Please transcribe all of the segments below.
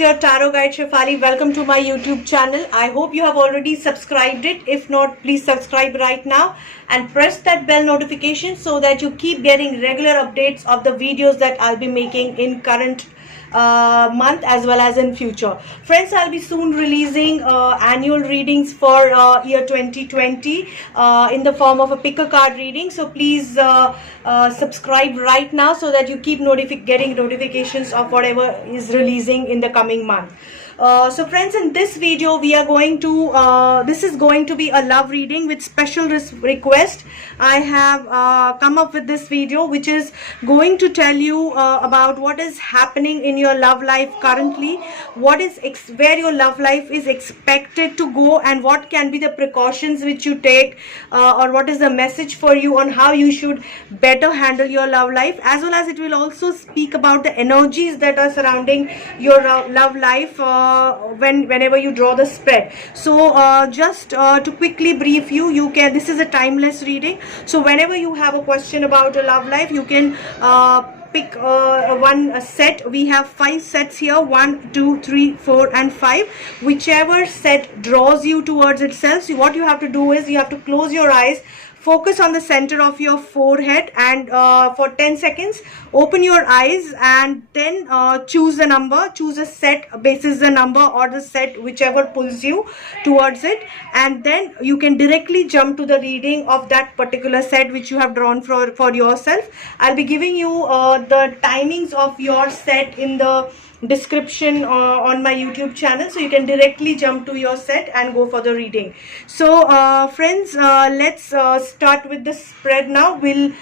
is your tarot guide Shefali. Welcome to my YouTube channel. I hope you have already subscribed it. If not, please subscribe right now and press that bell notification so that you keep getting regular updates of the videos that I'll be making in current month as well as in future. Friends, I'll be soon releasing annual readings for year 2020 in the form of a pick a card reading. So please subscribe right now so that you keep getting notifications of whatever is releasing in the coming month. So friends, in this video we are going to this is going to be a love reading with special request. I have come up with this video which is going to tell you about what is happening in your love life currently, what is where your love life is expected to go, and what can be the precautions which you take, or what is the message for you on how you should better handle your love life, as well as it will also speak about the energies that are surrounding your love life whenever you draw the spread. So just to quickly brief you, this is a timeless reading. So whenever you have a question about a love life, you can pick one set. We have 5 sets here, 1, 2, 3, 4 and 5. Whichever set draws you towards itself. So what you have to do is you have to close your eyes, focus on the center of your forehead, and for 10 seconds open your eyes, and then choose a number, choose a set basis the number or the set whichever pulls you towards it, and then you can directly jump to the reading of that particular set which you have drawn for yourself. I'll be giving you the timings of your set in the description on my YouTube channel, so you can directly jump to your set and go for the reading. So friends, let's start with the spread now. We'll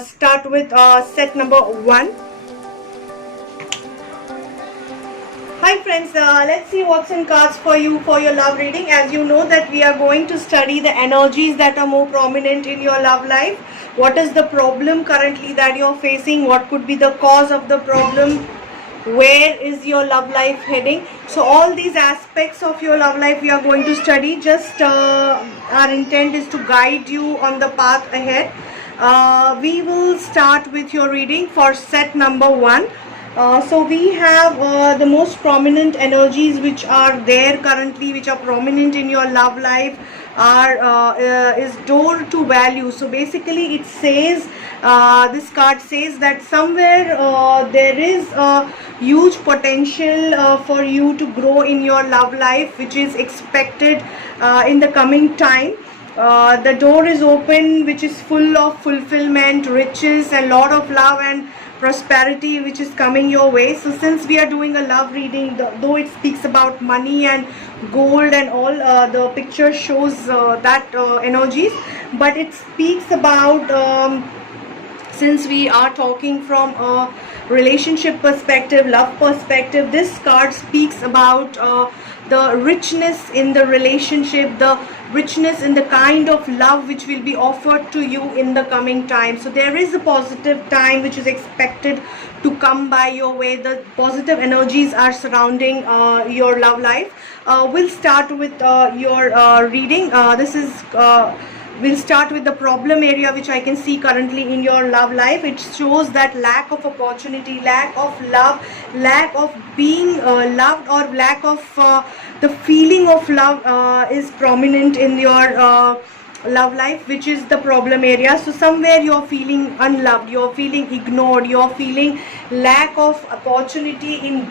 start with set number 1. Hi friends, let's see what's in cards for you for your love reading. As you know that we are going to study the energies that are more prominent in your love life. What is the problem currently that you're facing? What could be the cause of the problem? Where is your love life heading? So all these aspects of your love life we are going to study. Just our intent is to guide you on the path ahead. We will start with your reading for set number 1. So we have the most prominent energies which are there currently, which are prominent in your love life, is door to value. So basically it says, this card says that somewhere there is a huge potential for you to grow in your love life, which is expected in the coming time. The door is open, which is full of fulfillment, riches, and lot of love and prosperity which is coming your way. So since we are doing a love reading, though it speaks about money and gold and all, the picture shows that energies, but it speaks about since we are talking from a relationship perspective, love perspective, this card speaks about the richness in the relationship, the richness in the kind of love which will be offered to you in the coming time. So there is a positive time which is expected to come by your way. The positive energies are surrounding your love life. We'll start with your reading. We'll start with the problem area which I can see currently in your love life. It shows that lack of opportunity, lack of love, lack of being loved, or lack of the feeling of love is prominent in your love life, which is the problem area. So somewhere you're feeling unloved, you're feeling ignored, you're feeling lack of opportunity in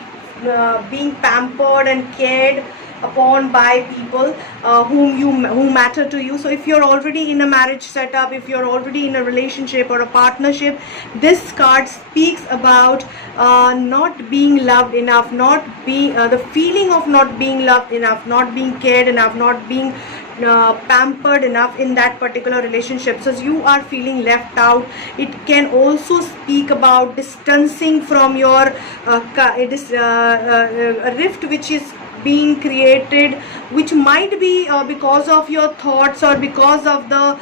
being pampered and cared upon by people who matter to you. So if you're already in a marriage setup, if you're already in a relationship or a partnership, this card speaks about not being loved enough, not being the feeling of not being loved enough, not being cared enough, not being pampered enough in that particular relationship. So you are feeling left out. It can also speak about distancing from your a rift which is being created, which might be because of your thoughts, or because of the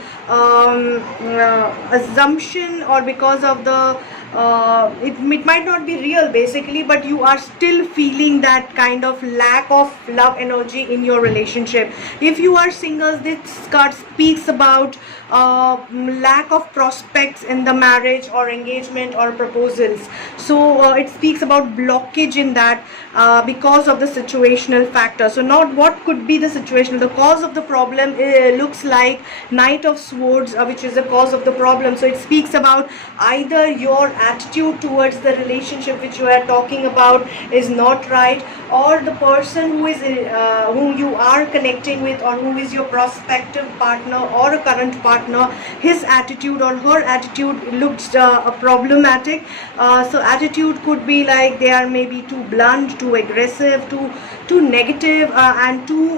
assumption, or because of the it might not be real basically, but you are still feeling that kind of lack of love energy in your relationship. If you are single, this card speaks about lack of prospects in the marriage or engagement or proposals. So it speaks about blockage in that because of the situational factor. So not what could be the situation, the cause of the problem looks like Knight of Swords, which is the cause of the problem. So it speaks about either your attitude towards the relationship which you are talking about is not right, or the person who is whom you are connecting with, or who is your prospective partner or a current partner, his attitude or her attitude looks problematic. So attitude could be like they are maybe too blunt, too aggressive, too negative, and too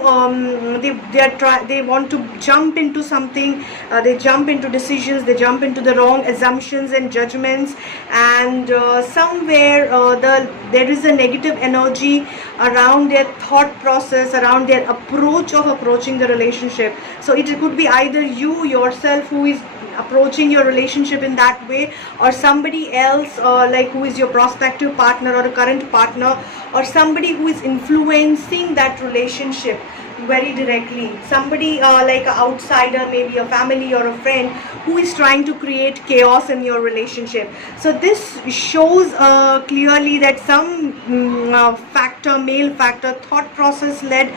they want to jump into something, they jump into decisions, they jump into the wrong assumptions and judgments, and somewhere there is a negative energy around their thought process, around their approach of approaching the relationship. So it could be either you yourself who is approaching your relationship in that way, or somebody else like who is your prospective partner or a current partner, or somebody who is influencing that relationship very directly, somebody like an outsider, maybe a family or a friend, who is trying to create chaos in your relationship. So this shows clearly that some factor, male factor, thought process led,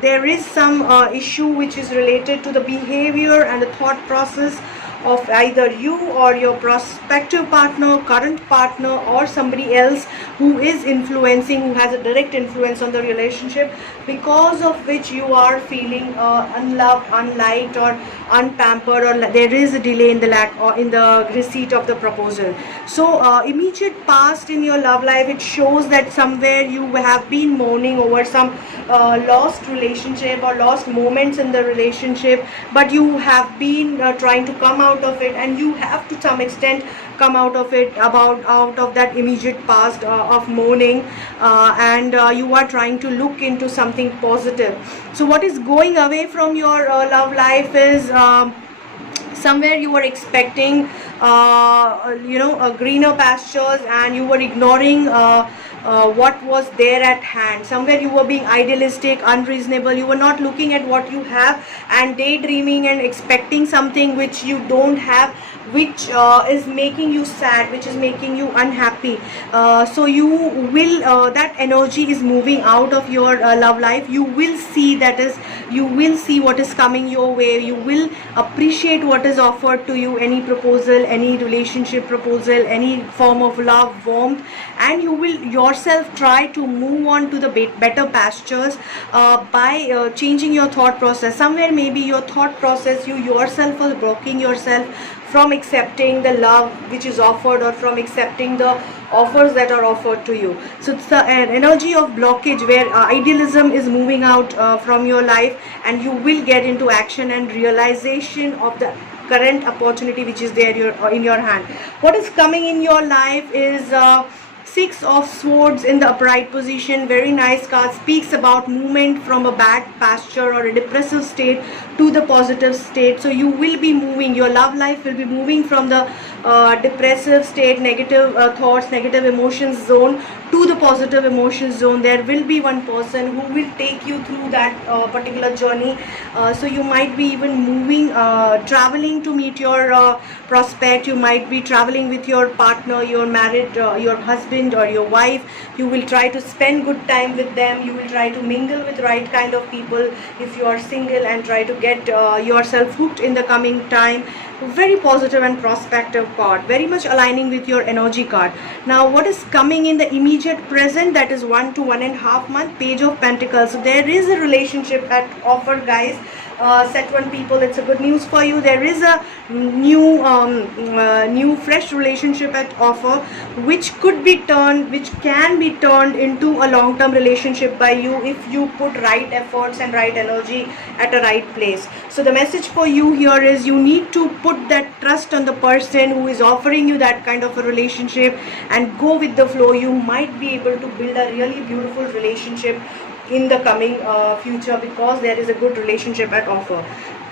there is some issue which is related to the behavior and the thought process of either you or your prospective partner, current partner, or somebody else who is influencing, who has a direct influence on the relationship, because of which you are feeling unloved, unliked, or unpampered, or there is a delay in the lack or in the receipt of the proposal. So immediate past in your love life, it shows that somewhere you have been mourning over some lost relationship or lost moments in the relationship, but you have been trying to come out of it, and you have to some extent come out of it, out of that immediate past of mourning, and you are trying to look into something positive. So what is going away from your love life is somewhere you were expecting greener pastures, and you were ignoring what was there at hand. Somewhere you were being idealistic, unreasonable, you were not looking at what you have, and daydreaming and expecting something which you don't have, which is making you sad, which is making you unhappy. So you will that energy is moving out of your love life. You will see, that is, you will see what is coming your way. You will appreciate what is offered to you, any proposal, any relationship proposal, any form of love, warmth, and you will yourself try to move on to the better pastures by changing your thought process. Somewhere maybe your thought process, you yourself are blocking yourself from accepting the love which is offered, or from accepting the offers that are offered to you. So it's an energy of blockage where idealism is moving out from your life, and you will get into action and realization of the current opportunity which is there in your hand. What is coming in your life is Six of Swords in the upright position. Very nice card. Speaks about movement from a bad pasture or a depressive state to the positive state. So you will be moving, your love life will be moving from the depressive state, negative thoughts, negative emotions zone, to the positive emotions zone. There will be one person who will take you through that particular journey. So you might be even moving, traveling to meet your prospect. You might be traveling with your partner, your married, your husband or your wife. You will try to spend good time with them. You will try to mingle with right kind of people if you are single, and try to get yourself hooked in the coming time. Very positive and prospective card, very much aligning with your energy card. Now what is coming in the immediate present, that is 1 to 1.5 month, Page of Pentacles. So there is a relationship at offer, guys. Set one people, it's a good news for you. There is a new fresh relationship at offer, which could be turned, which can be turned into a long-term relationship by you if you put right efforts and right energy at a right place. So the message for you here is you need to put that trust on the person who is offering you that kind of a relationship, and go with the flow. You might be able to build a really beautiful relationship in the coming future, because there is a good relationship at offer.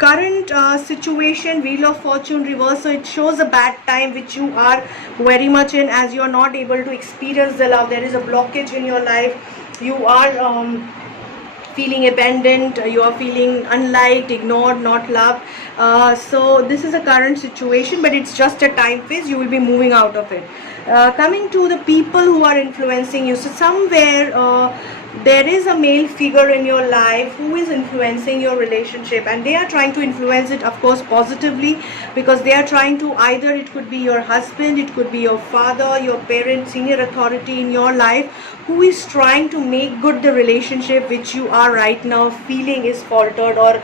current situation, Wheel of Fortune reverse, so it shows a bad time which you are very much in, as you are not able to experience the love. There is a blockage in your life. You are feeling abandoned, you are feeling unliked, ignored, not loved. So this is a current situation, but it's just a time phase. You will be moving out of it. Coming to the people who are influencing you, so somewhere there is a male figure in your life who is influencing your relationship, and they are trying to influence it, of course, positively, because they are trying to, either it could be your husband, it could be your father, your parent, senior authority in your life, who is trying to make good the relationship which you are right now feeling is faltered, or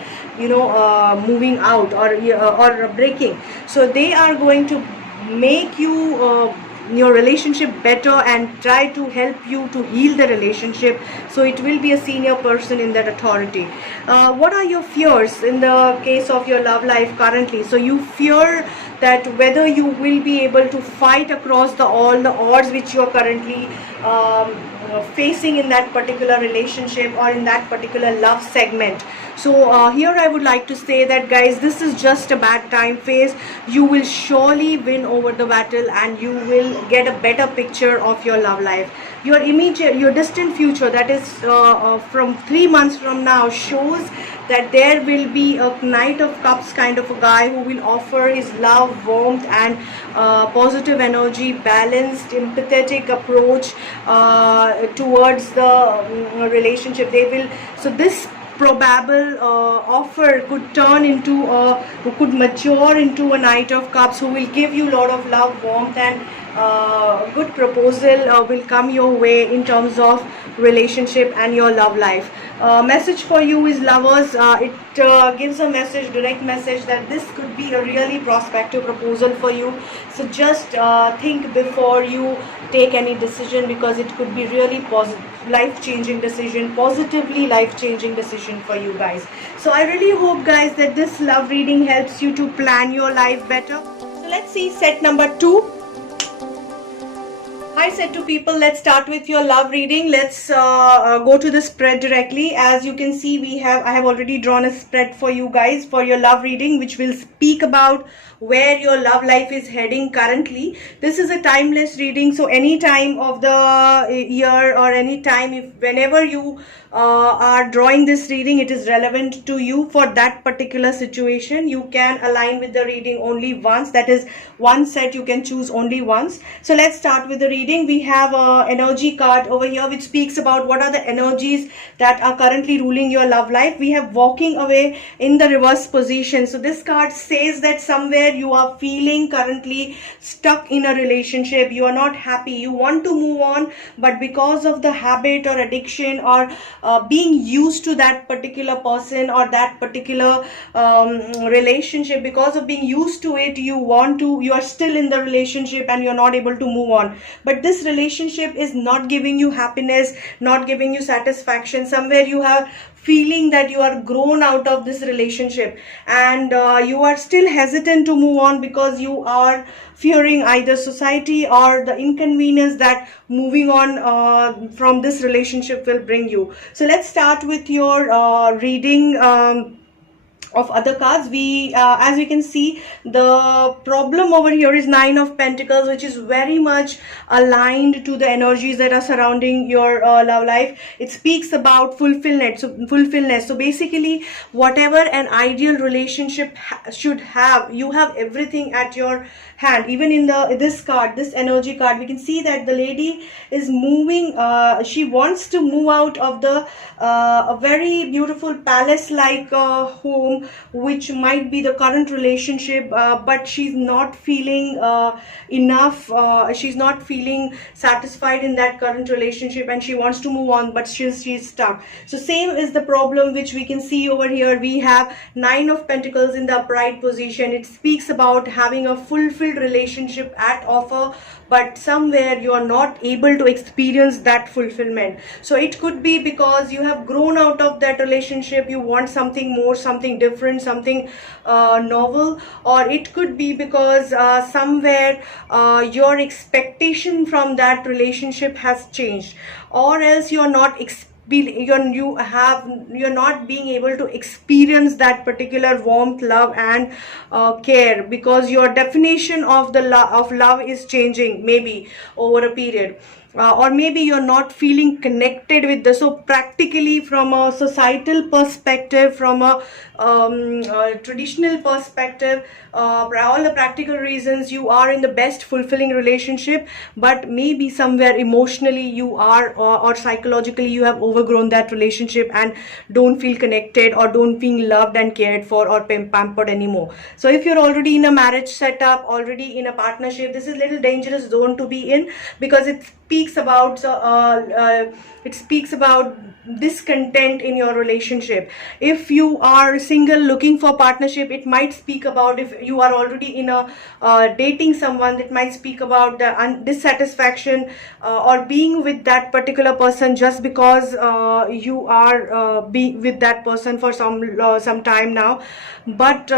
moving out, or breaking. So they are going to make your relationship better and try to help you to heal the relationship. So it will be a senior person in that authority. What are your fears in the case of your love life currently? So you fear that whether you will be able to fight across all the odds which you are currently facing in that particular relationship or in that particular love segment. So here I would like to say that, guys, this is just a bad time phase. You will surely win over the battle, and you will get a better picture of your love life. Your distant future, that is from 3 months from now, shows that there will be a Knight of Cups kind of a guy who will offer his love, warmth, and positive energy, balanced, empathetic approach towards the relationship. So this probable offer could could mature into a Knight of Cups, who will give you a lot of love, warmth, and good proposal will come your way in terms of relationship and your love life. Message for you is lovers. It gives a message, direct message, that this could be a really prospective proposal for you. So just think before you take any decision, because it could be really life-changing decision, positively life-changing decision for you guys. So I really hope, guys, that this love reading helps you to plan your life better. So let's see set number 2. Hi set to people, let's start with your love reading. Let's go to the spread directly. As you can see, I have already drawn a spread for you guys for your love reading, which will speak about where your love life is heading currently. This is a timeless reading, so any time of the year or any time, whenever you are drawing this reading, it is relevant to you for that particular situation. You can align with the reading only once, that is one set you can choose only once. So let's start with the reading. We have an energy card over here which speaks about what are the energies that are currently ruling your love life. We have walking away in the reverse position. So this card says that somewhere you are feeling currently stuck in a relationship. You are not happy, you want to move on, but because of the habit or addiction or being used to that particular person or that particular relationship, because of being used to it, you are still in the relationship and you're not able to move on. But this relationship is not giving you happiness, not giving you satisfaction. Somewhere you have feeling that you are grown out of this relationship, and you are still hesitant to move on because you are fearing either society or the inconvenience that moving on from this relationship will bring you. So let's start with your reading of other cards. As we can see, the problem over here is Nine of Pentacles, which is very much aligned to the energies that are surrounding your love life. It speaks about fulfillment. So basically, whatever an ideal relationship should have, you have everything at your hand. Even in this card, this energy card, we can see that the lady is moving. She wants to move out of a very beautiful palace-like home, which might be the current relationship, but she's not feeling enough. She's not feeling satisfied in that current relationship, and she wants to move on, but she's stuck. So same is the problem which we can see over here. We have Nine of Pentacles in the upright position. It speaks about having a fulfilled relationship at offer, but somewhere you are not able to experience that fulfillment. So it could be because you have grown out of that relationship, you want something more, something different, something novel, or it could be because somewhere your expectation from that relationship has changed, or else you are not you're not being able to experience that particular warmth, love, and care, because your definition of of love is changing maybe over a period. Or maybe you're not feeling connected with the, so practically from a societal perspective, from a traditional perspective, all the practical reasons, you are in the best fulfilling relationship, but maybe somewhere emotionally you are, or psychologically you have overgrown that relationship and don't feel connected or don't feel loved and cared for or pampered anymore. So if you're already in a marriage setup, already in a partnership, this is a little dangerous zone to be in, because it speaks about discontent in your relationship. If you are single looking for partnership, it might speak about, if you are already in a dating someone, it might speak about the dissatisfaction, or being with that particular person just because you are being with that person for some time now, but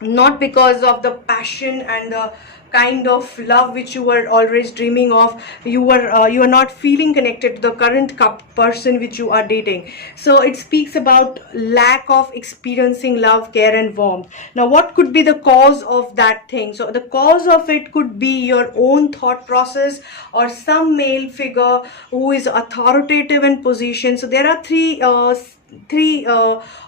not because of the passion and the kind of love which you were always dreaming of. You are not feeling connected to the current person which you are dating. So it speaks about lack of experiencing love, care, and warmth. Now what could be the cause of that thing? So the cause of it could be your own thought process, or some male figure who is authoritative in position. So there are three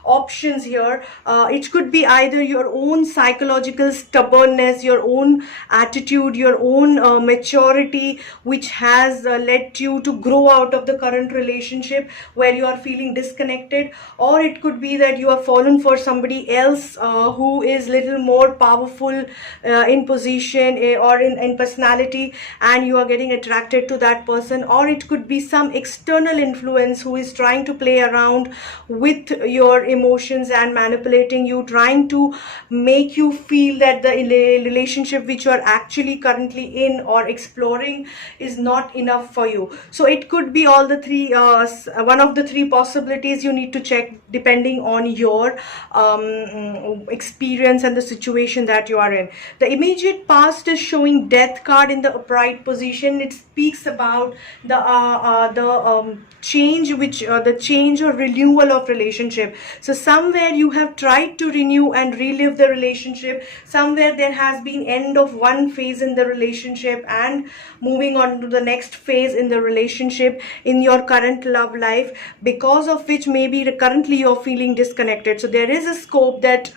options here. It could be either your own psychological stubbornness, your own attitude, your own maturity, which has led you to grow out of the current relationship where you are feeling disconnected, or it could be that you have fallen for somebody else who is little more powerful in position, or in personality, and you are getting attracted to that person. Or it could be some external influence who is trying to play around with your emotions and manipulating you, trying to make you feel that the relationship which you are actually currently in or exploring is not enough for you. So it could be all the three, one of the three possibilities. You need to check depending on your experience and the situation that you are in. The immediate past is showing death card in the upright position. It speaks about the change, which the change or renewal of relationship. So somewhere you have tried to renew and relive the relationship, somewhere there has been end of one phase in the relationship and moving on to the next phase in the relationship in your current love life, because of which maybe currently you're feeling disconnected. So there is a scope that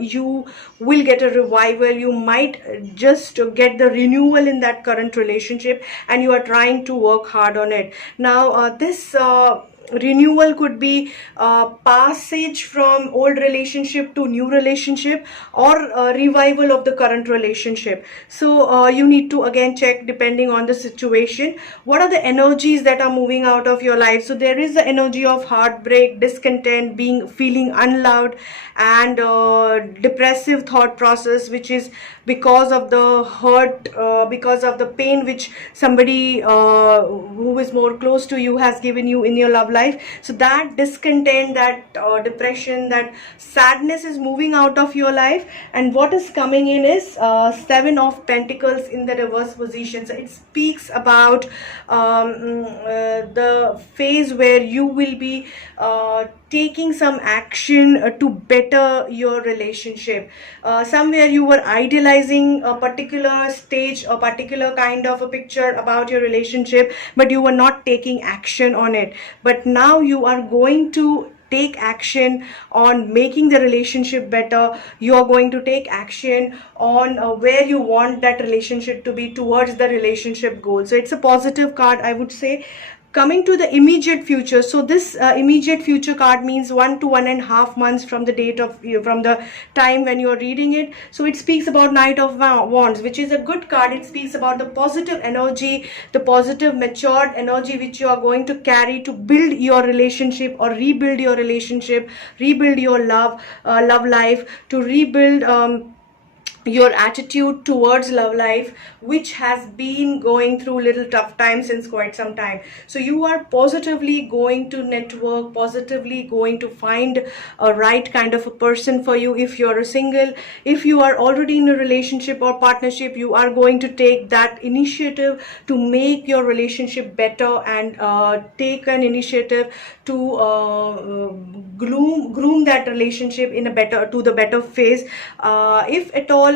you will get a revival, you might just get the renewal in that current relationship, and you are trying to work hard on it. Now this renewal could be passage from old relationship to new relationship, or revival of the current relationship. So you need to again check depending on the situation, what are the energies that are moving out of your life. So there is the energy of heartbreak, discontent, feeling unloved, and depressive thought process, which is because of the hurt, because of the pain which somebody who is more close to you has given you in your love life. So that discontent, that depression, that sadness is moving out of your life, and what is coming in is Seven of Pentacles in the reverse position. So it speaks about the phase where you will be taking some action to better your relationship. Somewhere you were idealizing a particular stage, a particular kind of a picture about your relationship, but you were not taking action on it. But now you are going to take action on making the relationship better. You are going to take action on where you want that relationship to be towards the relationship goal. So it's a positive card, I would say. Coming to the immediate future, so this immediate future card means 1 to 1.5 months from the date of from the time when you are reading it. So it speaks about Knight of Wands, which is a good card. It speaks about the positive energy, the positive matured energy which you are going to carry to build your relationship or rebuild your relationship, rebuild your love life, to rebuild your attitude towards love life, which has been going through little tough times since quite some time. So you are positively going to network, positively going to find a right kind of a person for you. If you're a single, if you are already in a relationship or partnership, you are going to take that initiative to make your relationship better, and take an initiative to groom that relationship in a better, to the better phase. If at all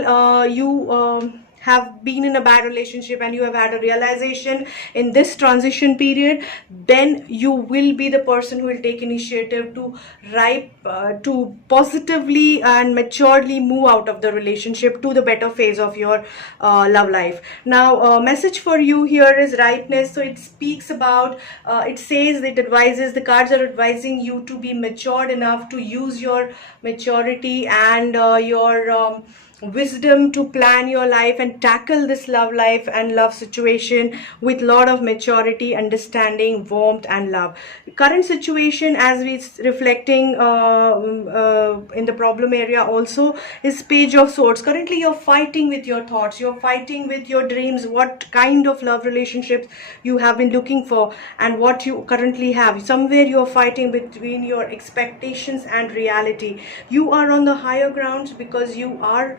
you have been in a bad relationship and you have had a realization in this transition period, then you will be the person who will take initiative to to positively and maturely move out of the relationship to the better phase of your love life. Now, message for you here is ripeness. So it speaks about, it says, it advises, the cards are advising you to be matured enough to use your maturity and your wisdom to plan your life and tackle this love life and love situation with lot of maturity, understanding, warmth and love. Current situation, as we reflecting in the problem area also, is page of swords. Currently you're fighting with your thoughts, you're fighting with your dreams, what kind of love relationships you have been looking for and what you currently have. Somewhere you're fighting between your expectations and reality. You are on the higher grounds because you are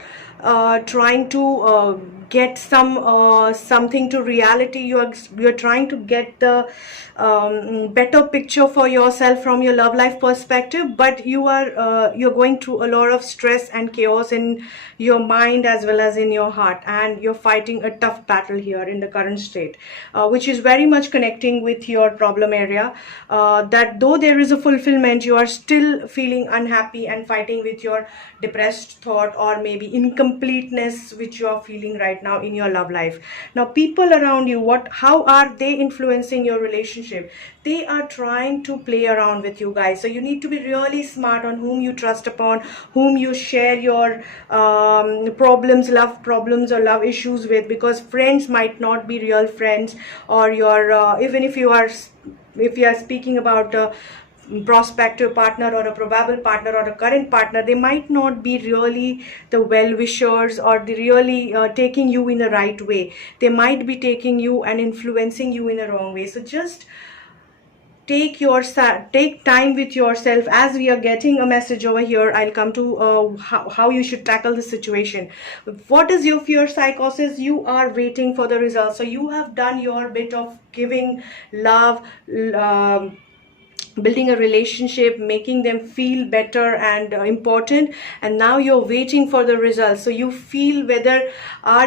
trying to get something to reality. You're trying to get the better picture for yourself from your love life perspective, but you're going through a lot of stress and chaos in your mind as well as in your heart, and you're fighting a tough battle here in the current state, which is very much connecting with your problem area, that though there is a fulfillment, you are still feeling unhappy and fighting with your depressed thought or maybe incompleteness which you are feeling right now in your love life. Now, people around you, how are they influencing your relationship? They are trying to play around with you guys. So you need to be really smart on whom you trust upon, whom you share your problems, love problems or love issues with, because friends might not be real friends, or your even if you are speaking about prospective partner or a probable partner or a current partner, they might not be really the well-wishers or the really taking you in the right way. They might be taking you and influencing you in the wrong way. So just take time with yourself. As we are getting a message over here, I'll come to how you should tackle this situation. What is your fear psychosis? You are waiting for the results. So you have done your bit of giving love, building a relationship, making them feel better and important, and now you're waiting for the results. So you feel whether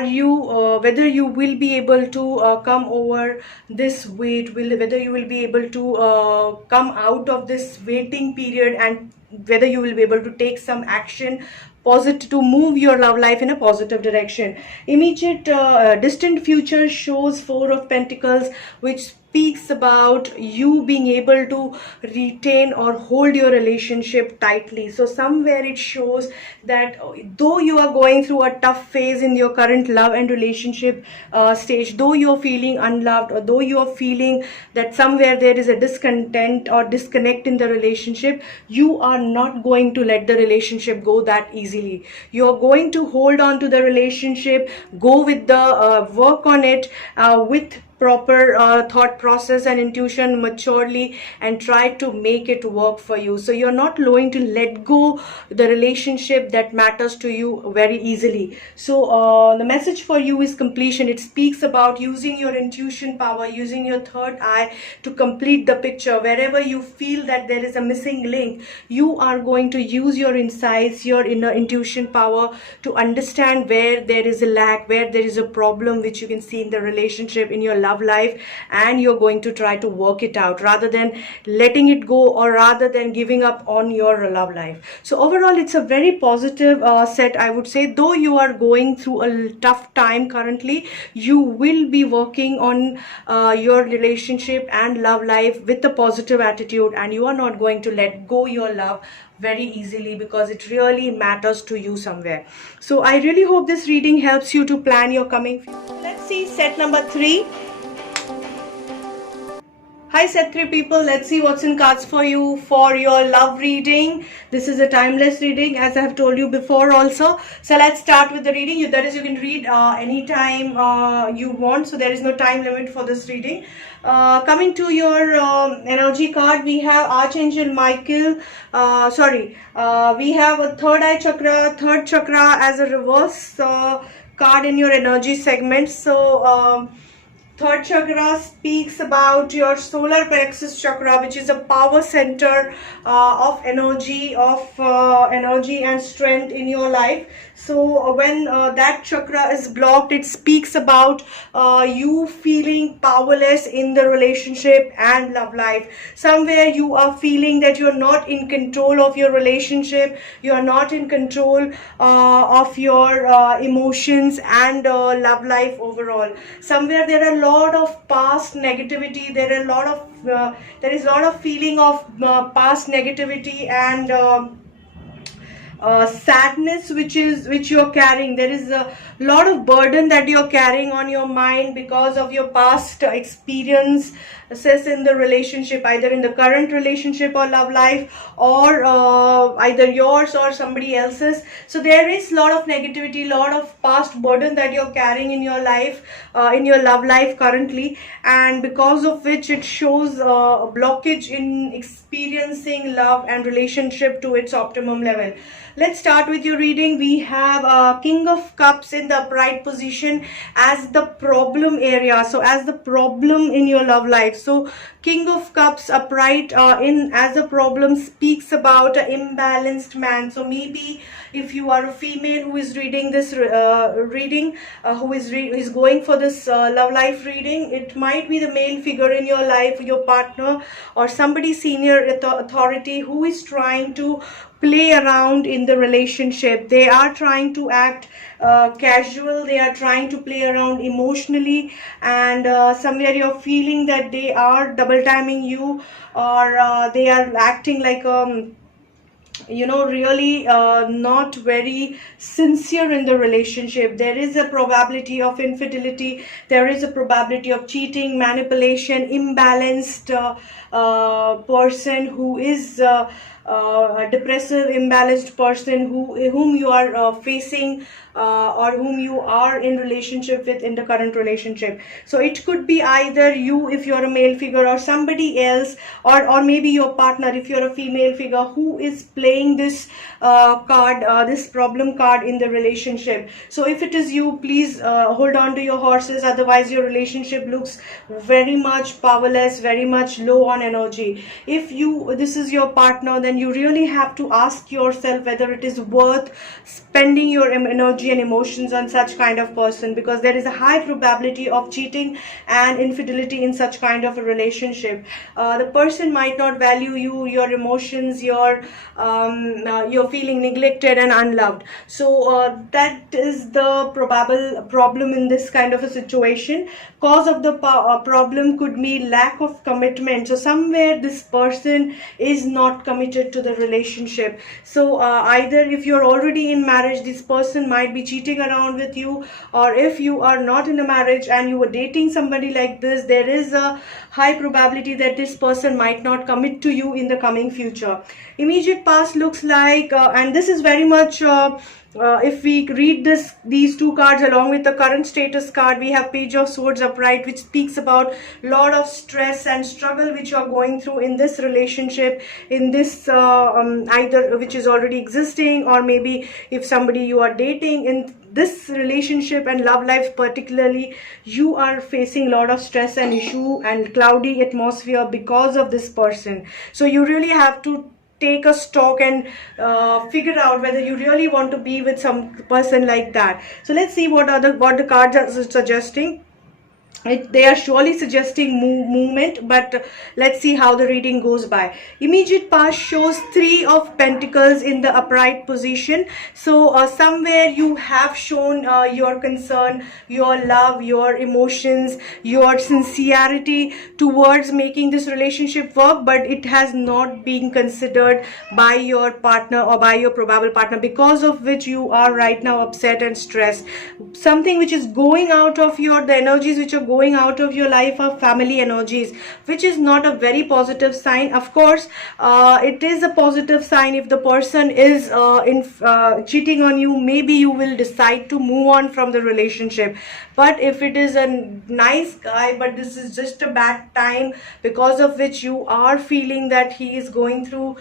you will be able to come over this wait, whether you will be able to come out of this waiting period, and whether you will be able to take some action positive to move your love life in a positive direction. Immediate distant future shows Four of Pentacles, which speaks about you being able to retain or hold your relationship tightly. So somewhere it shows that though you are going through a tough phase in your current love and relationship stage, though you're feeling unloved, or though you're feeling that somewhere there is a discontent or disconnect in the relationship, you are not going to let the relationship go that easily. You're going to hold on to the relationship, go with the work on it with proper thought process and intuition maturely, and try to make it work for you. So you're not going to let go the relationship that matters to you very easily. So the message for you is completion. It speaks about using your intuition power, using your third eye to complete the picture. Wherever you feel that there is a missing link, you are going to use your insights, your inner intuition power to understand where there is a lack, where there is a problem which you can see in the relationship, in your love life, and you're going to try to work it out rather than letting it go, or rather than giving up on your love life. So overall, it's a very positive set, I would say. Though you are going through a tough time currently, you will be working on your relationship and love life with a positive attitude, and you are not going to let go your love very easily, because it really matters to you somewhere. So I really hope this reading helps you to plan your coming future. Let's see set number 3. Hi set 3 people, let's see what's in cards for you for your love reading. This is a timeless reading, as I have told you before also. So let's start with the reading. That is, you can read anytime you want, so there is no time limit for this reading. Coming to your energy card, we have Archangel Michael. We have a third eye chakra, third chakra as a reverse card in your energy segment. So third chakra speaks about your solar plexus chakra, which is a power center of energy, energy and strength in your life. So when that chakra is blocked, it speaks about you feeling powerless in the relationship and love life. Somewhere you are feeling that you're not in control of your relationship, you are not in control of your emotions and love life overall. Somewhere there are a lot of past negativity, there is a lot of feeling of past negativity and sadness which you're carrying. There is a lot of burden that you're carrying on your mind because of your past experiences in the relationship, either in the current relationship or love life, or either yours or somebody else's. So there is a lot of negativity, lot of past burden that you're carrying in your life, in your love life currently, and because of which it shows a blockage in experiencing love and relationship to its optimum level. Let's start with your reading. We have King of Cups in the upright position as the problem area, so as the problem in your love life. So King of Cups upright in as a problem speaks about an imbalanced man. So maybe if you are a female who is reading this who is going for this love life reading, it might be the male figure in your life, your partner or somebody senior authority who is trying to play around in the relationship. They are trying to act casual, they are trying to play around emotionally, and somewhere you're feeling that they are double timing you, or they are acting like really not very sincere in the relationship. There is a probability of infidelity, there is a probability of cheating, manipulation, imbalanced person who is a depressive, imbalanced person whom you are facing or whom you are in relationship with in the current relationship. So it could be either you if you're a male figure, or somebody else, or maybe your partner if you're a female figure who is playing this card, this problem card in the relationship. So if it is you, please hold on to your horses, otherwise your relationship looks very much powerless, very much low on energy. If this is your partner, then you really have to ask yourself whether it is worth spending your energy and emotions on such kind of person, because there is a high probability of cheating and infidelity in such kind of a relationship. The person might not value you, your emotions, you're feeling neglected and unloved. So that is the probable problem in this kind of a situation. Cause of the problem could be lack of commitment. So somewhere this person is not committed to the relationship. So either if you're already in marriage, this person might be cheating around with you, or if you are not in a marriage and you were dating somebody like this, there is a high probability that this person might not commit to you in the coming future. Immediate past looks like, and this is very much if we read these two cards along with the current status card, we have Page of Swords upright, which speaks about lot of stress and struggle which you are going through in this relationship, in this either which is already existing, or maybe if somebody you are dating in this relationship and love life particularly, you are facing a lot of stress and issue and cloudy atmosphere because of this person. So you really have to take a stock and figure out whether you really want to be with some person like that. So let's see what the cards are suggesting. They are surely suggesting movement, but let's see how the reading goes by. Immediate past shows 3 of Pentacles in the upright position. So somewhere you have shown your concern, your love, your emotions, your sincerity towards making this relationship work, but it has not been considered by your partner or by your probable partner, because of which you are right now upset and stressed. Something which is going out of the energies which are future going out of your life are family energies, which is not a very positive sign. Of course, it is a positive sign if the person is cheating on you. Maybe you will decide to move on from the relationship. But if it is a nice guy, but this is just a bad time because of which you are feeling that he is going through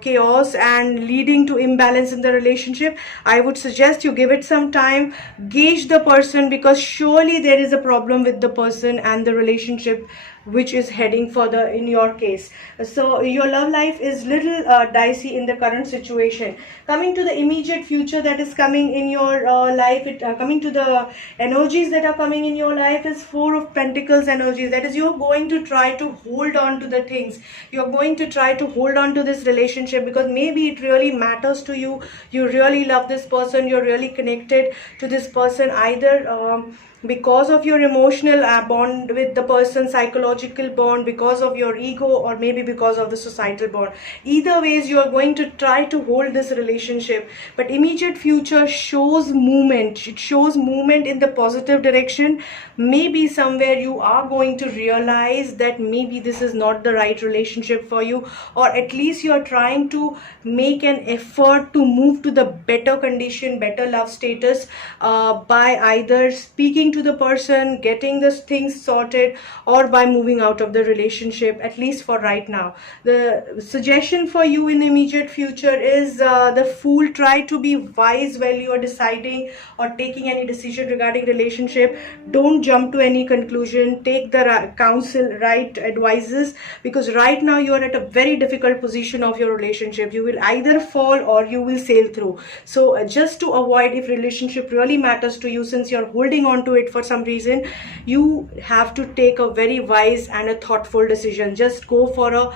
chaos and leading to imbalance in the relationship, I would suggest you give it some time, gauge the person, because surely there is a problem with the person and the relationship which is heading further in your case. So your love life is little dicey in the current situation. Coming to the immediate future that is coming in your life, coming to the energies that are coming in your life is Four of Pentacles energies. That is, you're going to try to hold on to the things. You're going to try to hold on to this relationship because maybe it really matters to you. You really love this person. You're really connected to this person, either because of your emotional bond with the person, psychological bond, because of your ego, or maybe because of the societal bond. Either ways, you are going to try to hold this relationship. But immediate future shows movement. It shows movement in the positive direction. Maybe somewhere you are going to realize that maybe this is not the right relationship for you, or at least you are trying to make an effort to move to the better condition, better love status, by either speaking to the person, getting the things sorted, or by moving out of the relationship, at least for right now. The suggestion for you in the immediate future is the Fool. Try to be wise while you are deciding or taking any decision regarding relationship. Don't jump to any conclusion. Take the counsel, right advices, because right now you are at a very difficult position of your relationship. You will either fall or you will sail through. So just to avoid, if relationship really matters to you, since you're holding on to it for some reason, you have to take a very wise and a thoughtful decision. Just go for a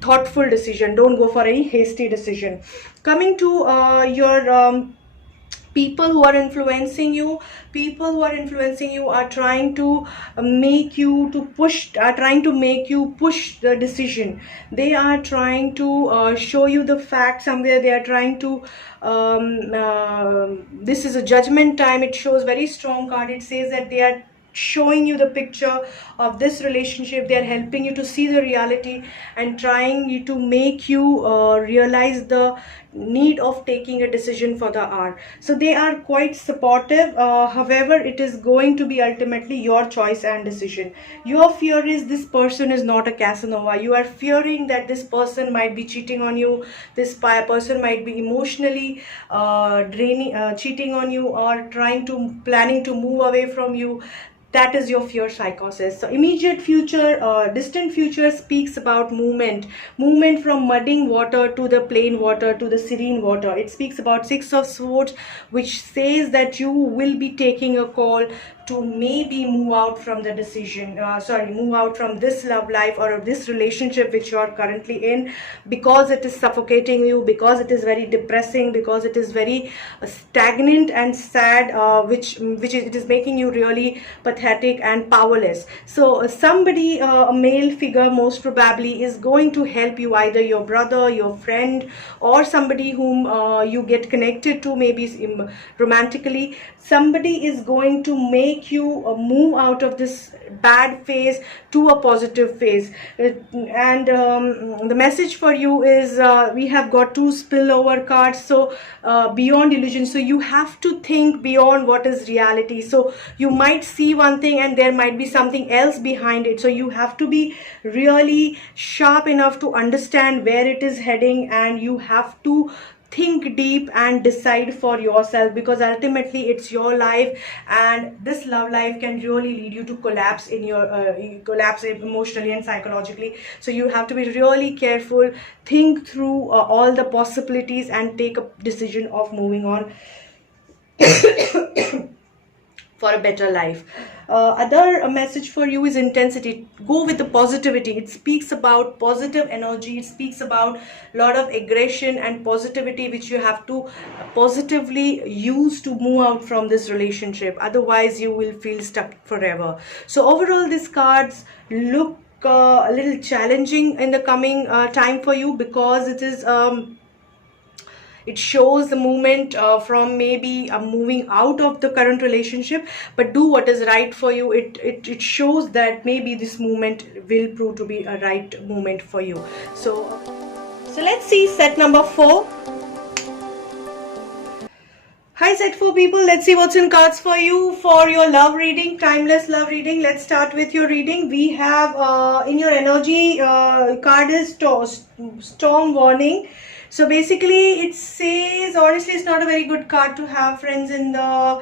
thoughtful decision. Don't go for any hasty decision. Coming to your people who are influencing you, are trying to make you to push, are trying to make you push the decision. They are trying to show you the fact somewhere. They are trying to this is a judgment time. It shows very strong card. It says that they are showing you the picture of this relationship. They are helping you to see the reality and trying you to make you realize the need of taking a decision for the hour. So they are quite supportive. However, it is going to be ultimately your choice and decision. Your fear is this person is not a Casanova. You are fearing that this person might be cheating on you. This person might be emotionally cheating on you, or planning to move away from you. That is your fear psychosis. So immediate future, distant future speaks about movement from mudding water to the plain water to the serene water. It speaks about Six of Swords, which says that you will be taking a call to maybe move out from the decision, move out from this love life or this relationship which you are currently in, because it is suffocating you, because it is very depressing, because it is very stagnant and sad, which it is making you really pathetic and powerless. So somebody, a male figure most probably, is going to help you, either your brother, your friend, or somebody whom you get connected to, maybe romantically. Somebody is going to make you move out of this bad phase to a positive phase. And the message for you is, we have got two spillover cards. So beyond illusion. So you have to think beyond what is reality. So you might see one thing and there might be something else behind it. So you have to be really sharp enough to understand where it is heading, and you have to think deep and decide for yourself, because ultimately it's your life, and this love life can really lead you to collapse in your collapse emotionally and psychologically. So you have to be really careful, think through all the possibilities, and take a decision of moving on for a better life. Other message for you is intensity. Go with the positivity. It speaks about positive energy. It speaks about a lot of aggression and positivity, which you have to positively use to move out from this relationship. Otherwise, you will feel stuck forever. So overall, these cards look a little challenging in the coming time for you, because it is it shows the movement from maybe moving out of the current relationship, but do what is right for you. It shows that maybe this movement will prove to be a right movement for you. So let's see set number 4. Hi set 4 people, let's see what's in cards for you for your love reading, timeless love reading. Let's start with your reading. We have in your energy card is storm warning. So basically it says, honestly it's not a very good card to have, friends, in the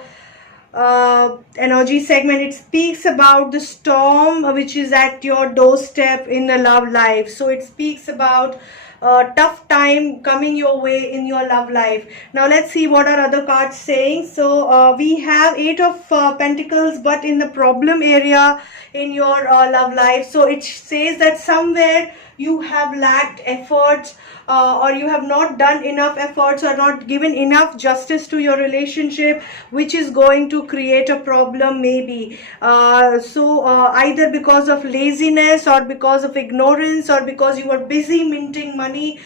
energy segment. It speaks about the storm which is at your doorstep in the love life. So it speaks about tough time coming your way in your love life. Now let's see what are other cards saying. So we have 8 of Pentacles, but in the problem area in your love life. So it says that somewhere you have lacked efforts, or you have not done enough efforts or not given enough justice to your relationship, which is going to create a problem maybe. Either because of laziness or because of ignorance or because you are busy minting money,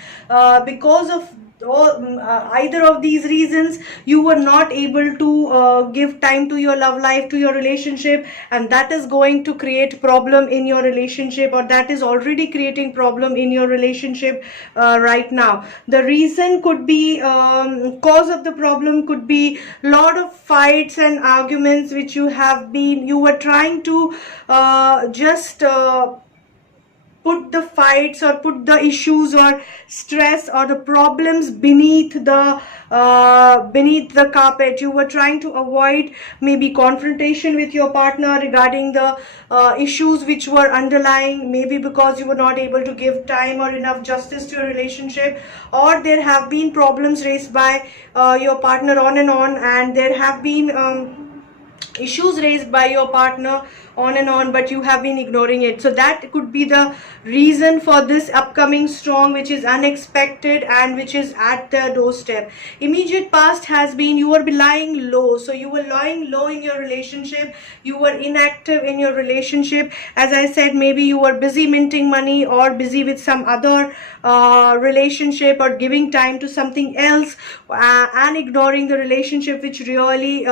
because of either of these reasons you were not able to give time to your love life, to your relationship, and that is going to create problem in your relationship, or that is already creating problem in your relationship right now. The reason could be cause of the problem could be lot of fights and arguments which you were trying to just put the fights or put the issues or stress or the problems beneath the carpet. You were trying to avoid maybe confrontation with your partner regarding the issues which were underlying, maybe because you were not able to give time or enough justice to your relationship, or there have been problems raised by your partner on, and there have been issues raised by your partner on and on, but you have been ignoring it. So that could be the reason for this upcoming storm, which is unexpected and which is at the doorstep. Immediate past has been you were lying low. So you were lying low in your relationship, you were inactive in your relationship. As I said, maybe you were busy minting money or busy with some other relationship or giving time to something else, and ignoring the relationship which really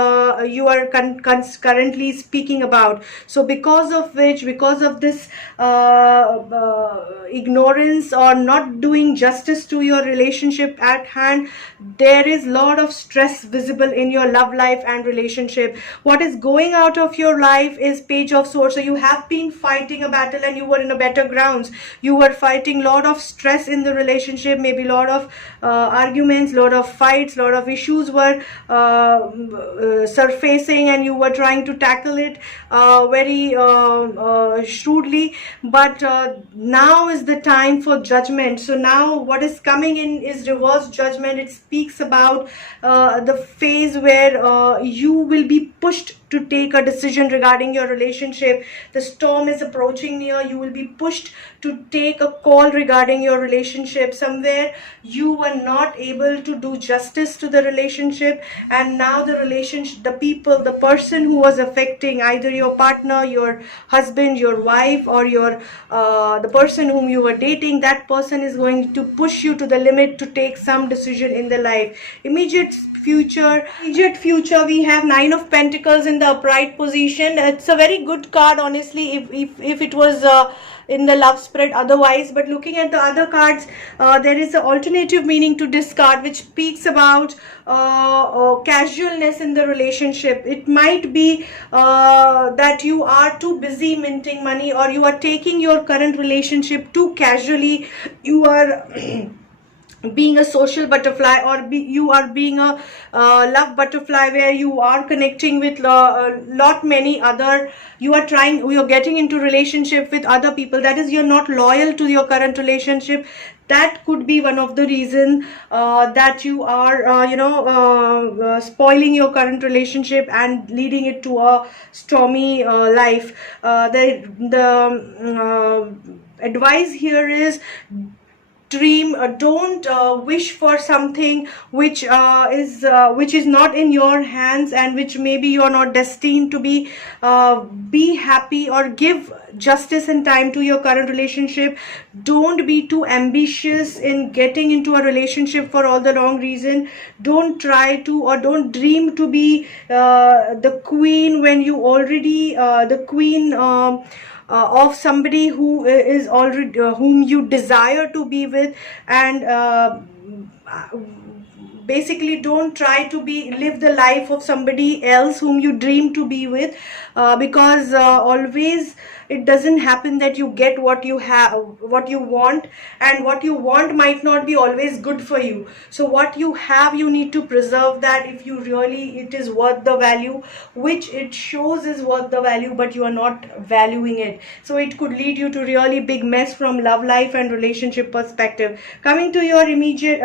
you are currently speaking about. So because of this ignorance or not doing justice to your relationship at hand, there is lot of stress visible in your love life and relationship. What is going out of your life is Page of Swords. So you have been fighting a battle and you were in a better grounds. You were fighting lot of stress in the relationship, maybe lot of arguments, lot of fights, lot of issues were surfacing, and you were trying to tackle it very shrewdly. But now is the time for judgment. So now what is coming in is reverse judgment. It speaks about the phase where you will be pushed to take a decision regarding your relationship. The storm is approaching near. You will be pushed to take a call regarding your relationship. Somewhere you were not able to do justice to the relationship, and now the relationship, the person who was affecting, either your partner, your husband, your wife, or your the person whom you were dating, that person is going to push you to the limit to take some decision in the life. Immediate future, we have 9 of Pentacles in the upright position. It's a very good card, honestly, if it was in the love spread otherwise. But looking at the other cards, there is an alternative meaning to this card, which speaks about casualness in the relationship. It might be that you are too busy minting money, or you are taking your current relationship too casually. You are being a social butterfly, or you are being a love butterfly, where you are connecting with lot many other, you're getting into relationship with other people. That is, you're not loyal to your current relationship. That could be one of the reasons that you are spoiling your current relationship and leading it to a stormy life. The advice here is dream, don't wish for something which is not in your hands, and which maybe you're not destined to be happy, or give justice and time to your current relationship. Don't be too ambitious in getting into a relationship for all the wrong reason. Don't try to, or don't dream to be the queen when you already the queen of somebody who is already whom you desire to be with. And basically don't try to live the life of somebody else whom you dream to be with, because always it doesn't happen that you get what you have, what you want, and what you want might not be always good for you. So what you have, you need to preserve that. If you really, it is worth the value, which it shows is worth the value, but you are not valuing it, so it could lead you to really big mess from love life and relationship perspective. Coming to your immediate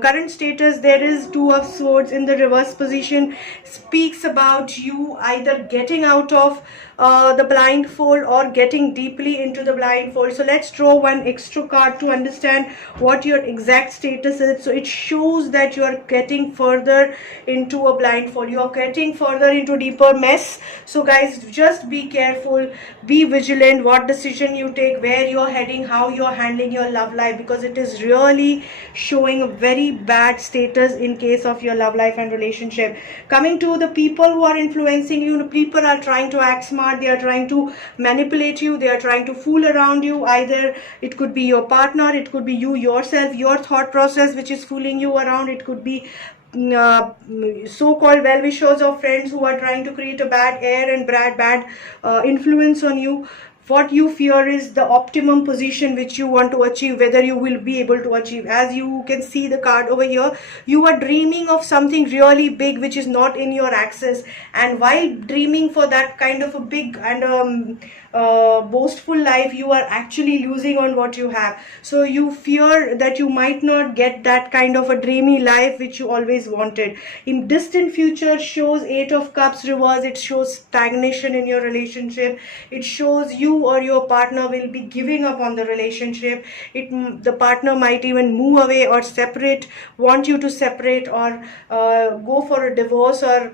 current status, there is Two of Swords in the reverse position. Speaks about you either getting out of the blindfold or getting deeply into the blindfold. So let's draw one extra card to understand what your exact status is. So it shows that you are getting further into a blindfold, you are getting further into deeper mess. So guys, just be careful, be vigilant what decision you take, where you're heading, how you're handling your love life, because it is really showing a very bad status in case of your love life and relationship. Coming to the people who are influencing you, people are trying to act smart, they are trying to manipulate you, they are trying to fool around you. Either it could be your partner, it could be you yourself, your thought process which is fooling you around. It could be so-called well-wishers or friends who are trying to create a bad air and bad influence on you. What you fear is the optimum position which you want to achieve, whether you will be able to achieve. As you can see the card over here, you are dreaming of something really big which is not in your access, and while dreaming for that kind of a big and boastful life, you are actually losing on what you have. So you fear that you might not get that kind of a dreamy life which you always wanted. In distant future shows Eight of Cups reverse. It shows stagnation in your relationship. It shows you or your partner will be giving up on the relationship. The partner might even move away or separate, want you to separate, or go for a divorce, or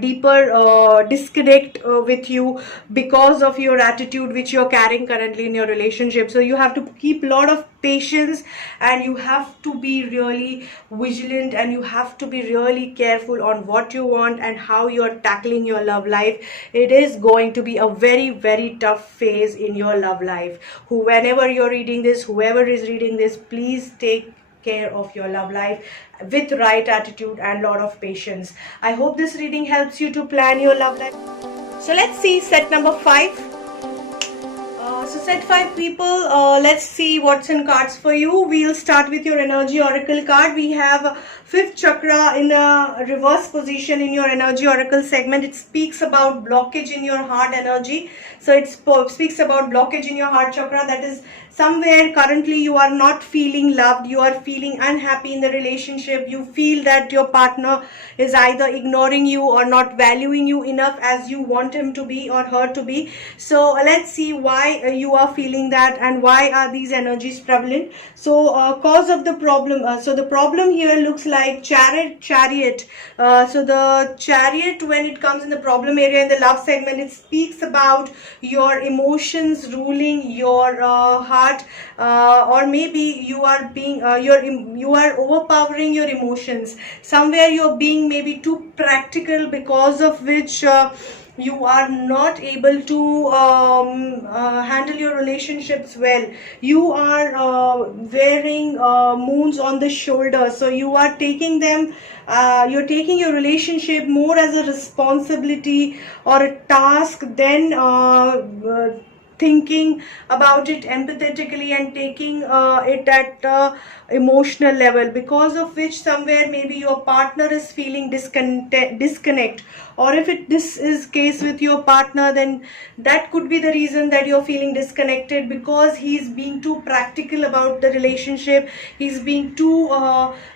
deeper disconnect with you because of your attitude which you're carrying currently in your relationship. So you have to keep a lot of patience, and you have to be really vigilant, and you have to be really careful on what you want and how you're tackling your love life. It is going to be a very tough phase in your love life. Whenever you're reading this, whoever is reading this, please take care of your love life with right attitude and lot of patience. I hope this reading helps you to plan your love life. So let's see set number 5. So set 5 people, let's see what's in cards for you. We'll start with your energy oracle card. We have 5th chakra in the reverse position in your energy oracle segment. It speaks about blockage in your heart energy. So it speaks about blockage in your heart chakra. That is, somewhere currently you are not feeling loved, you are feeling unhappy in the relationship, you feel that your partner is either ignoring you or not valuing you enough as you want him to be or her to be. So let's see why you are feeling that, and why are these energies prevalent. So cause of the problem, so the problem here looks like chariot. So the chariot, when it comes in the problem area in the love segment, it speaks about your emotions ruling your heart, or maybe you are being you are overpowering your emotions. Somewhere you're being maybe too practical, because of which you are not able to handle your relationships well. You are wearing moons on the shoulder, so you are taking them, you're taking your relationship more as a responsibility or a task than thinking about it empathetically and taking it at emotional level, because of which somewhere maybe your partner is feeling disconnect, or if this is case with your partner, then that could be the reason that you're feeling disconnected, because he's being too practical about the relationship, he's being too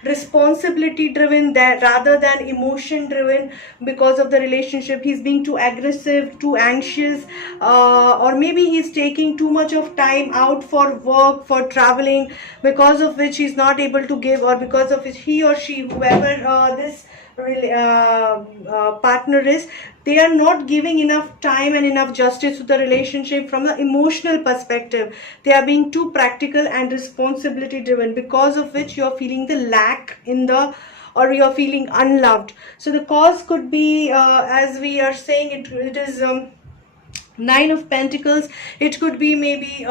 responsibility driven rather than emotion driven. Because of the relationship, he's being too aggressive, too anxious, or maybe he is taking too much of time out for work, for traveling, because of which he is not able to give, or because of which he or she, whoever this partner is, they are not giving enough time and enough justice to the relationship from the emotional perspective. They are being too practical and responsibility driven, because of which you are feeling the lack in the, or you are feeling unloved. So the cause could be, as we are saying, it is Nine of Pentacles. It could be maybe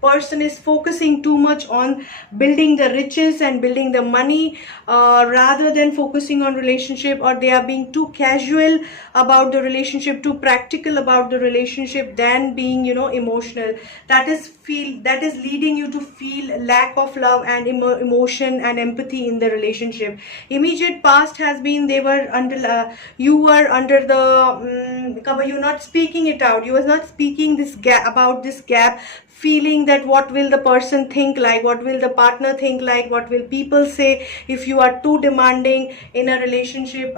person is focusing too much on building the riches and building the money, rather than focusing on relationship, or they are being too casual about the relationship, too practical about the relationship than being, you know, emotional. That is leading you to feel lack of love and emotion and empathy in the relationship. Immediate past has been, they were under, you were under the cover, you're not speaking it out, you was not speaking this gap, about this gap, feeling that what will the person think like, what will the partner think like, what will people say if you are too demanding in a relationship,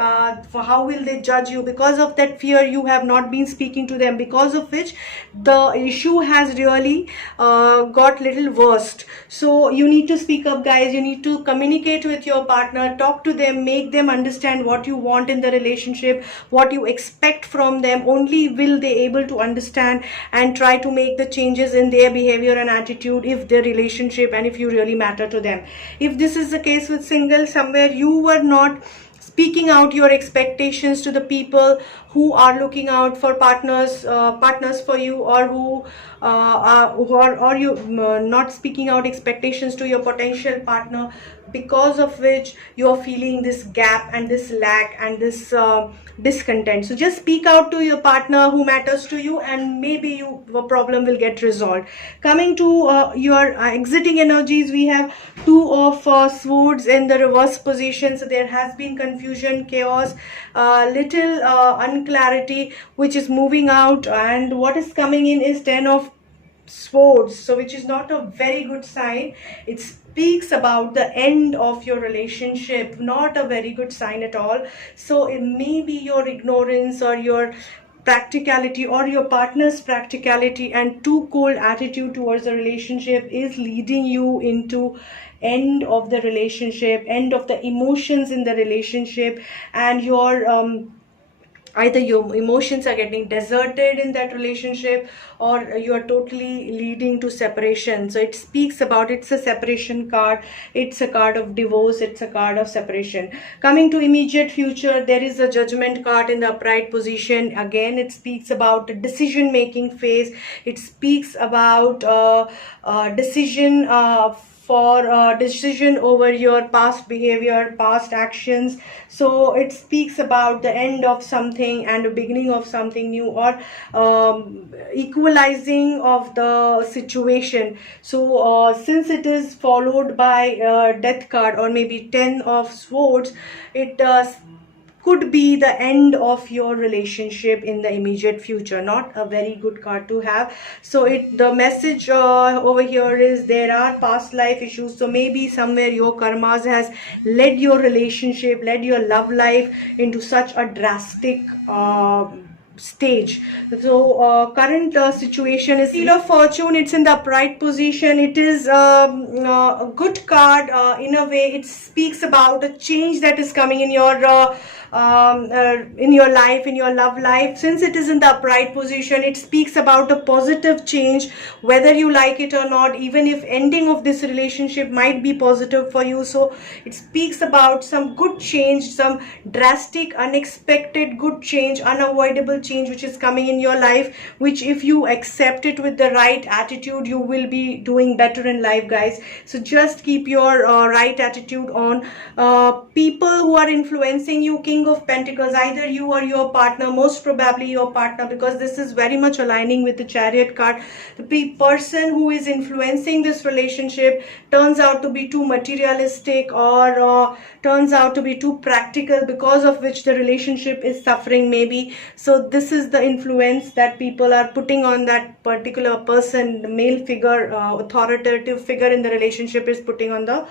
for how will they judge you. Because of that fear, you have not been speaking to them, because of which the issue has really got little worst. So you need to speak up, guys. You need to communicate with your partner, talk to them, make them understand what you want in the relationship, what you expect from them. Only will they able to understand and try to make the changes in their behavior and attitude, if their relationship, and if you really matter to them. If this is the case with single, somewhere you were not speaking out your expectations to the people who are looking out for partners for you, or who or you not speaking out expectations to your potential partner, because of which you are feeling this gap and this lack and this discontent. So just speak out to your partner who matters to you, and maybe your problem will get resolved. Coming to your exiting energies, we have Two of Swords in the reverse position. So there has been confusion, chaos, little unclarity which is moving out, and what is coming in is Ten of Swords, so which is not a very good sign. It speaks about the end of your relationship, not a very good sign at all. So it may be your ignorance, or your practicality, or your partner's practicality and too cold attitude towards the relationship is leading you into end of the relationship, end of the emotions in the relationship, and your either your emotions are getting deserted in that relationship, or you are totally leading to separation. So it speaks about, it's a separation card, it's a card of divorce, it's a card of separation. Coming to immediate future, there is a Judgment card in the upright position. Again, it speaks about the decision making phase. It speaks about decision for decision over your past behavior, past actions. So it speaks about the end of something and the beginning of something new, or equalizing of the situation. So since it is followed by Death card, or maybe Ten of Swords, it could be the end of your relationship in the immediate future. Not a very good card to have. So the message over here is there are past life issues. So maybe somewhere your karmas has led your relationship, led your love life into such a drastic stage. So current situation is Wheel of Fortune. It's in the upright position. It is a good card in a way. It speaks about the change that is coming in your life, in your love life. Since it is in the upright position, it speaks about a positive change, whether you like it or not, even if ending of this relationship might be positive for you. So it speaks about some good change, some drastic, unexpected good change, unavoidable change which is coming in your life, which if you accept it with the right attitude, you will be doing better in life, guys. So just keep your right attitude on. People who are influencing you, King of Pentacles, either you or your partner, most probably your partner, because this is very much aligning with the Chariot card. The person who is influencing this relationship turns out to be too materialistic, or turns out to be too practical, because of which the relationship is suffering maybe. So this is the influence that people are putting on that particular person. The male figure, authoritative figure in the relationship is putting on the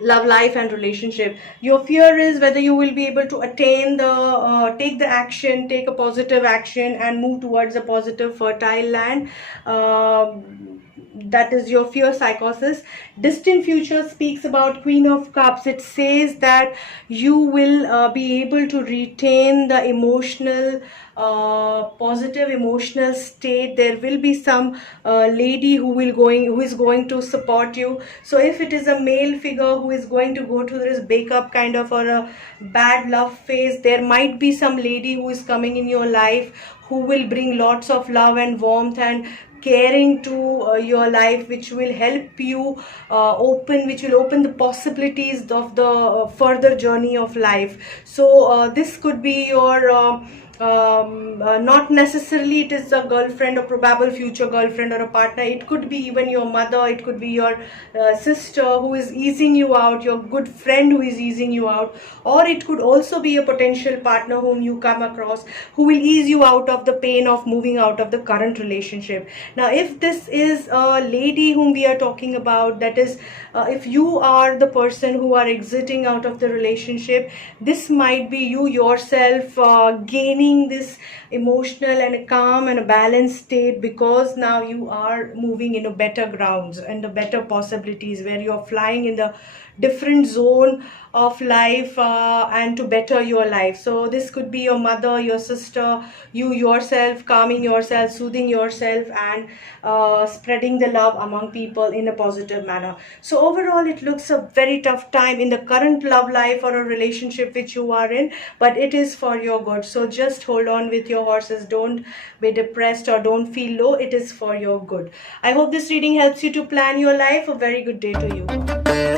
love life and relationship. Your fear is whether you will be able to attain the take the action, take a positive action and move towards a positive fertile land. That is your fear psychosis. Distant future speaks about Queen of Cups. It says that you will be able to retain the emotional positive emotional state. There will be some lady who is going to support you. So if it is a male figure who is going to go through this breakup kind of or a bad love phase, there might be some lady who is coming in your life who will bring lots of love and warmth and caring to your life, which will help you which will open the possibilities of the further journey of life. So this could be your not necessarily it is a girlfriend or probable future girlfriend or a partner. It could be even your mother, it could be your sister who is easing you out, your good friend who is easing you out, or it could also be a potential partner whom you come across who will ease you out of the pain of moving out of the current relationship. Now if this is a lady whom we are talking about, that is if you are the person who are exiting out of the relationship, this might be you yourself gaining this emotional and a calm and a balanced state, because now you are moving in a better grounds and the better possibilities where you are flying in the different zone of life and to better your life. So this could be your mother, your sister, you yourself calming yourself, soothing yourself and spreading the love among people in a positive manner. So overall it looks a very tough time in the current love life or a relationship which you are in, but it is for your good. So just hold on with your horses, don't be depressed or don't feel low, it is for your good. I hope this reading helps you to plan your life. A very good day to you.